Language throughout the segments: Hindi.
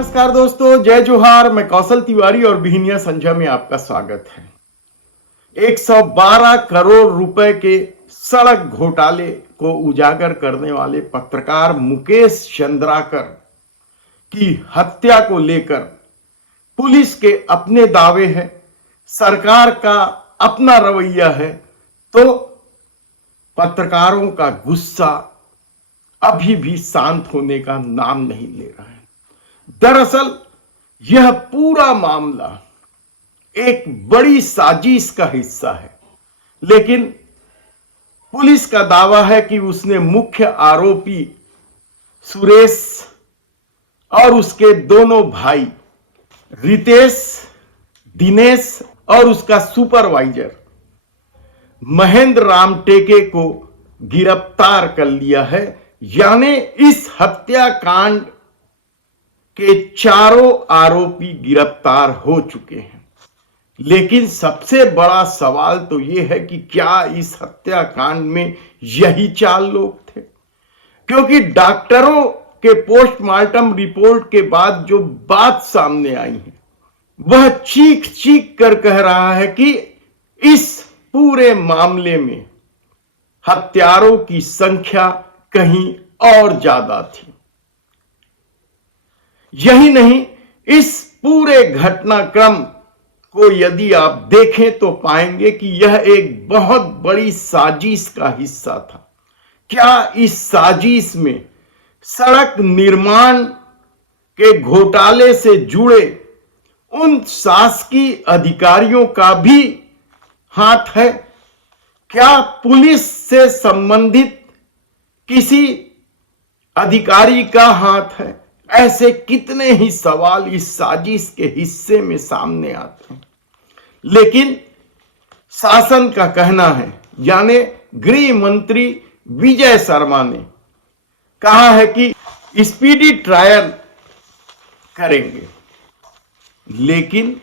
नमस्कार दोस्तों, जय जोहार। मैं कौशल तिवारी और बिहनिया संझा में आपका स्वागत है। 112 करोड़ रुपए के सड़क घोटाले को उजागर करने वाले पत्रकार मुकेश चंद्राकर की हत्या को लेकर पुलिस के अपने दावे हैं, सरकार का अपना रवैया है, तो पत्रकारों का गुस्सा अभी भी शांत होने का नाम नहीं ले रहा है। दरअसल यह पूरा मामला एक बड़ी साजिश का हिस्सा है, लेकिन पुलिस का दावा है कि उसने मुख्य आरोपी सुरेश और उसके दोनों भाई रितेश, दिनेश और उसका सुपरवाइजर महेंद्र राम टेके को गिरफ्तार कर लिया है। यानी इस हत्याकांड के चारों आरोपी गिरफ्तार हो चुके हैं। लेकिन सबसे बड़ा सवाल तो यह है कि क्या इस हत्याकांड में यही 4 लोग थे? क्योंकि डॉक्टरों के पोस्टमार्टम रिपोर्ट के बाद जो बात सामने आई है वह चीख चीख कर कह रहा है कि इस पूरे मामले में हत्यारों की संख्या कहीं और ज्यादा थी। यही नहीं, इस पूरे घटनाक्रम को यदि आप देखें तो पाएंगे कि यह एक बहुत बड़ी साजिश का हिस्सा था। क्या इस साजिश में सड़क निर्माण के घोटाले से जुड़े उन शासकीय अधिकारियों का भी हाथ है? क्या पुलिस से संबंधित किसी अधिकारी का हाथ है? ऐसे कितने ही सवाल इस साजिश के हिस्से में सामने आते हैं। लेकिन शासन का कहना है, यानी गृह मंत्री विजय शर्मा ने कहा है कि स्पीडी ट्रायल करेंगे। लेकिन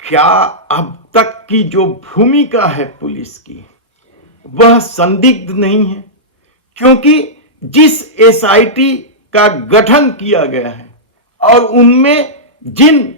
क्या अब तक की जो भूमिका है पुलिस की वह संदिग्ध नहीं है? क्योंकि जिस एसआईटी का गठन किया गया है और उनमें जिन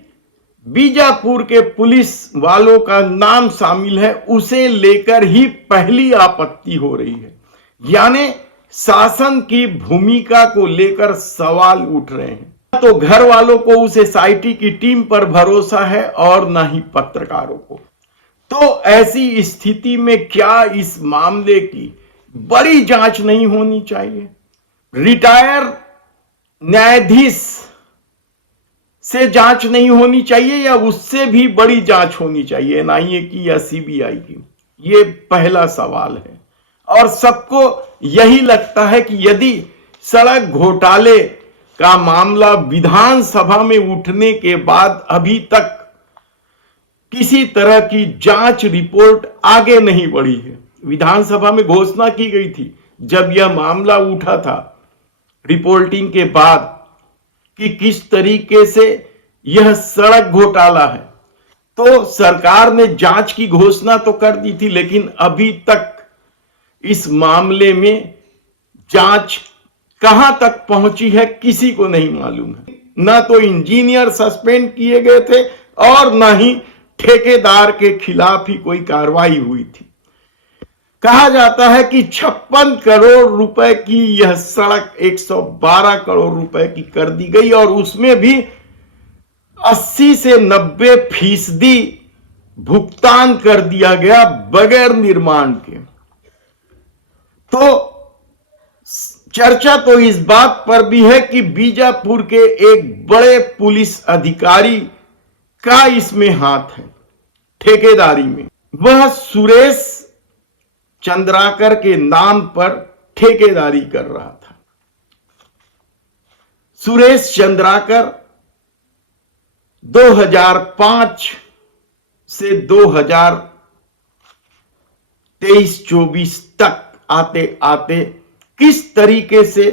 बीजापुर के पुलिस वालों का नाम शामिल है उसे लेकर ही पहली आपत्ति हो रही है। यानी शासन की भूमिका को लेकर सवाल उठ रहे हैं। तो घर वालों को उस एसआईटी की टीम पर भरोसा है और ना ही पत्रकारों को। तो ऐसी स्थिति में क्या इस मामले की बड़ी जांच नहीं होनी चाहिए? रिटायर न्यायाधीश से जांच नहीं होनी चाहिए या उससे भी बड़ी जांच होनी चाहिए, एनआईए की या सीबीआई की? ये पहला सवाल है। और सबको यही लगता है कि यदि सड़क घोटाले का मामला विधानसभा में उठने के बाद अभी तक किसी तरह की जांच रिपोर्ट आगे नहीं बढ़ी है। विधानसभा में घोषणा की गई थी जब यह मामला उठा था रिपोर्टिंग के बाद कि किस तरीके से यह सड़क घोटाला है, तो सरकार ने जांच की घोषणा तो कर दी थी, लेकिन अभी तक इस मामले में जांच कहां तक पहुंची है किसी को नहीं मालूम है। ना तो इंजीनियर सस्पेंड किए गए थे और ना ही ठेकेदार के खिलाफ ही कोई कार्रवाई हुई थी। कहा जाता है कि 56 करोड़ रुपए की यह सड़क 112 करोड़ रुपए की कर दी गई और उसमें भी 80 से 90% भुगतान कर दिया गया बगैर निर्माण के। तो चर्चा तो इस बात पर भी है कि बीजापुर के एक बड़े पुलिस अधिकारी का इसमें हाथ है, ठेकेदारी में। वह सुरेश चंद्राकर के नाम पर ठेकेदारी कर रहा था। सुरेश चंद्राकर 2005 से 2023-24 तक आते आते किस तरीके से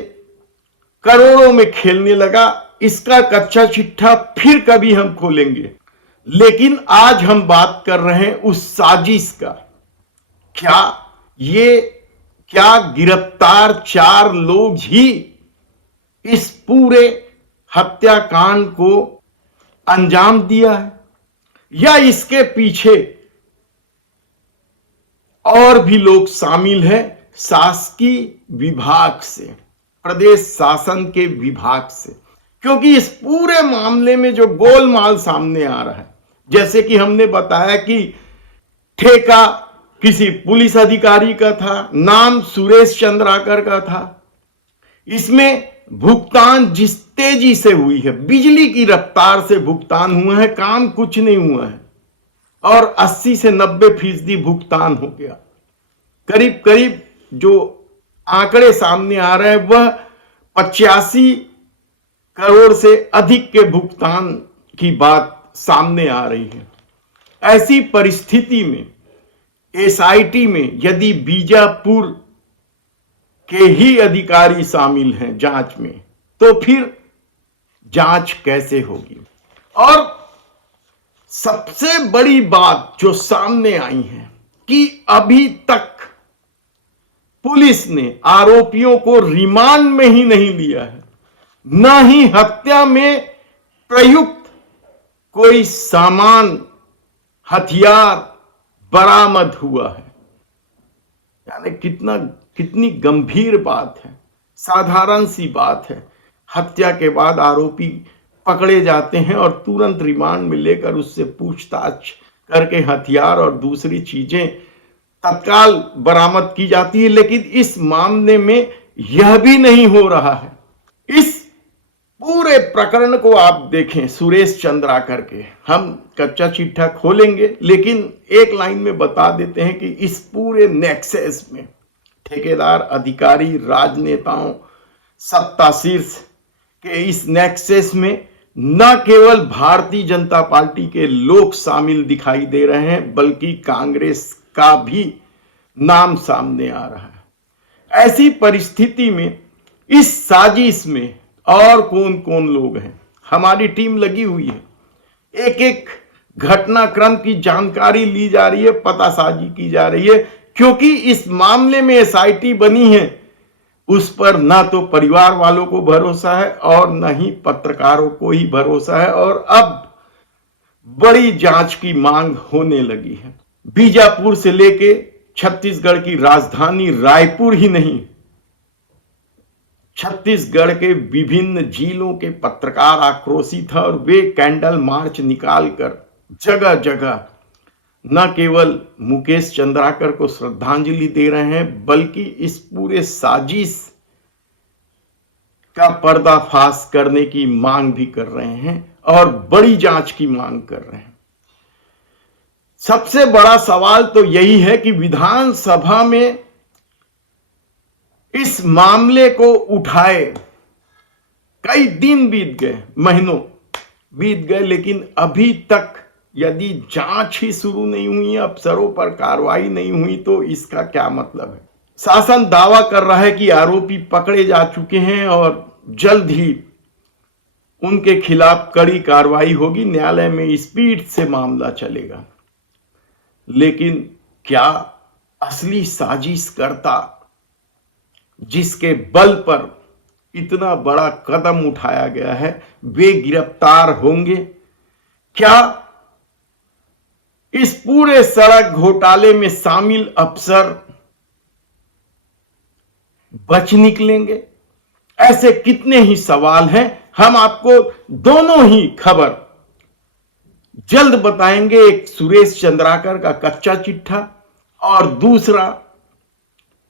करोड़ों में खेलने लगा, इसका कच्चा चिट्ठा फिर कभी हम खोलेंगे। लेकिन आज हम बात कर रहे हैं उस साजिश का। क्या गिरफ्तार 4 लोग ही इस पूरे हत्याकांड को अंजाम दिया है, या इसके पीछे और भी लोग शामिल हैं शासकीय विभाग से, प्रदेश शासन के विभाग से। क्योंकि इस पूरे मामले में जो गोलमाल सामने आ रहा है, जैसे कि हमने बताया कि ठेका किसी पुलिस अधिकारी का था, नाम सुरेश चंद्राकर का था। इसमें भुगतान जिस तेजी से हुई है, बिजली की रफ्तार से भुगतान हुआ है, काम कुछ नहीं हुआ है, और 80 से 90% भुगतान हो गया। करीब करीब जो आंकड़े सामने आ रहे हैं वह 85 करोड़ से अधिक के भुगतान की बात सामने आ रही है। ऐसी परिस्थिति में एसआईटी में यदि बीजापुर के ही अधिकारी शामिल हैं जांच में, तो फिर जांच कैसे होगी? और सबसे बड़ी बात जो सामने आई है कि अभी तक पुलिस ने आरोपियों को रिमांड में ही नहीं लिया है, न ही हत्या में प्रयुक्त कोई सामान, हथियार बरामद हुआ है। यानी कितनी गंभीर बात है, साधारण सी बात है। हत्या के बाद आरोपी पकड़े जाते हैं और तुरंत रिमांड में लेकर उससे पूछताछ करके हथियार और दूसरी चीजें तत्काल बरामद की जाती है, लेकिन इस मामले में यह भी नहीं हो रहा है। इस पूरे प्रकरण को आप देखें, सुरेश चंद्राकर के, हम कच्चा चिट्ठा खोलेंगे, लेकिन एक लाइन में बता देते हैं कि इस पूरे नेक्सस में ठेकेदार, अधिकारी, राजनेताओं, सत्ता शीर्ष के इस नेक्सस में न केवल भारतीय जनता पार्टी के लोग शामिल दिखाई दे रहे हैं, बल्कि कांग्रेस का भी नाम सामने आ रहा है। ऐसी परिस्थिति में इस साजिश में और कौन कौन लोग हैं, हमारी टीम लगी हुई है। एक एक घटनाक्रम की जानकारी ली जा रही है, पतासाजी की जा रही है, क्योंकि इस मामले में एसआईटी बनी है, उस पर ना तो परिवार वालों को भरोसा है और न ही पत्रकारों को ही भरोसा है, और अब बड़ी जांच की मांग होने लगी है। बीजापुर से लेके छत्तीसगढ़ की राजधानी रायपुर ही नहीं, छत्तीसगढ़ के विभिन्न जिलों के पत्रकार आक्रोशित हैं और वे कैंडल मार्च निकालकर जगह जगह न केवल मुकेश चंद्राकर को श्रद्धांजलि दे रहे हैं, बल्कि इस पूरे साजिश का पर्दाफाश करने की मांग भी कर रहे हैं और बड़ी जांच की मांग कर रहे हैं। सबसे बड़ा सवाल तो यही है कि विधानसभा में इस मामले को उठाए कई दिन बीत गए, महीनों बीत गए, लेकिन अभी तक यदि जांच ही शुरू नहीं हुई, अफसरों पर कार्रवाई नहीं हुई, तो इसका क्या मतलब है? शासन दावा कर रहा है कि आरोपी पकड़े जा चुके हैं और जल्द ही उनके खिलाफ कड़ी कार्रवाई होगी, न्यायालय में स्पीड से मामला चलेगा। लेकिन क्या असली साजिशकर्ता, जिसके बल पर इतना बड़ा कदम उठाया गया है, वे गिरफ्तार होंगे? क्या इस पूरे सड़क घोटाले में शामिल अफसर बच निकलेंगे? ऐसे कितने ही सवाल हैं। हम आपको दोनों ही खबर जल्द बताएंगे, एक सुरेश चंद्राकर का कच्चा चिट्ठा और दूसरा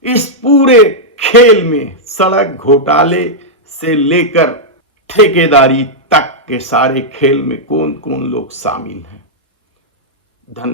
इस पूरे खेल में सड़क घोटाले से लेकर ठेकेदारी तक के सारे खेल में कौन कौन लोग शामिल हैं। धन्यवाद।